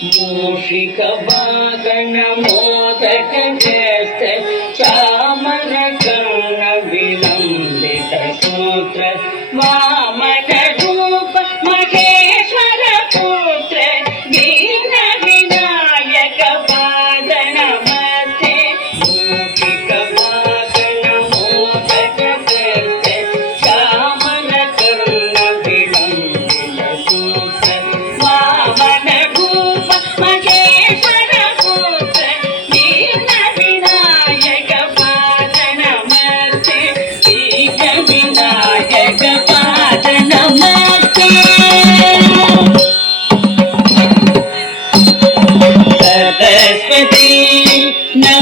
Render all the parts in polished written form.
మూషిక వాగణ మోదక చేత చామర కర్ణ విలంబిత సూత్ర వామన రూప మహేశ్వర పుత్ర దీన వినాయక పాద నమస్తే. మూషిక వాగణ మోదక చేత చామర కర్ణ విలంబిత సూత్ర వామన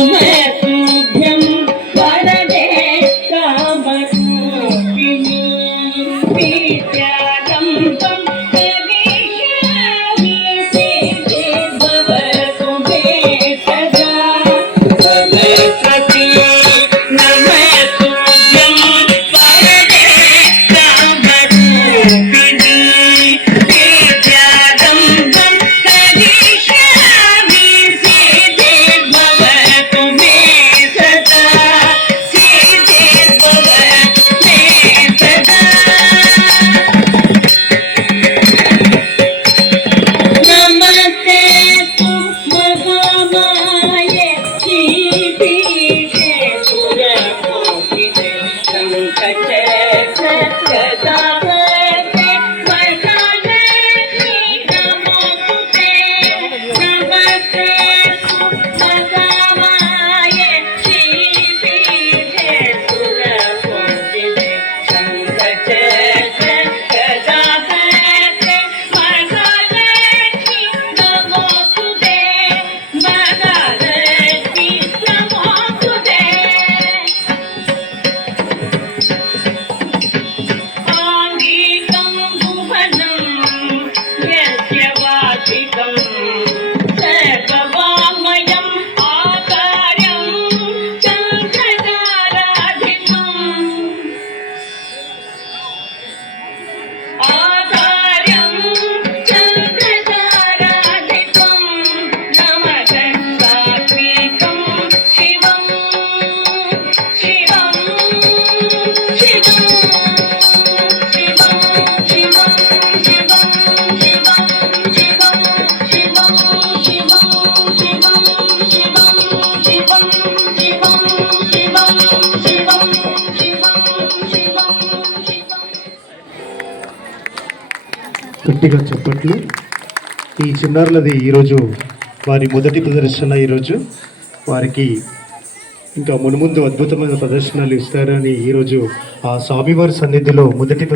నమస్తుభ్యం వరదే కామరూపిణి విద్యారంభం కరిష్యామి సిద్ధి భవతు మే సదా. సరస్వతి నమస్తుభ్యం వరదే కామరూపిణి విద్యారంభం కరిష్యామి సిద్ధి భవతు మే సదా. సిద్ధి భవతు మే సదా. నమస్తే స్తు మహామాయే శ్రీపీఠే సురకోటితే సంకటే సత్యదాతే వరదాలక్ష్మీ నమోస్తుతే. నమస్తే స్తు మహామాయే శ్రీపీఠే సురకోటితే సంకటే సత్యదాతే వరదాలక్ష్మీ నమోస్తుతే. వరదాలక్ష్మీ నమోస్తుతే. ఆంగికం భువనం యస్య వాచికం సర్వవామయం ఆకార్యం చంద్రతారాధికం. ఆకార్యం చంద్రతారాధికం నమగంగాత్మికం శివం శివం శివం శివం శివం శివం శివం శివం శివం శివం శివం శివం శివం శివం శివం శివం శివం శివం శివం. గట్టిగా చెప్పట్లు. ఈ చిన్నారులది ఈరోజు వారి మొదటి ప్రదర్శన. ఈరోజు వారికి ఇంకా మున్ముందు అద్భుతమైన ప్రదర్శనలు ఇస్తారని ఈరోజు ఆ స్వామివారి సన్నిధిలో మొదటి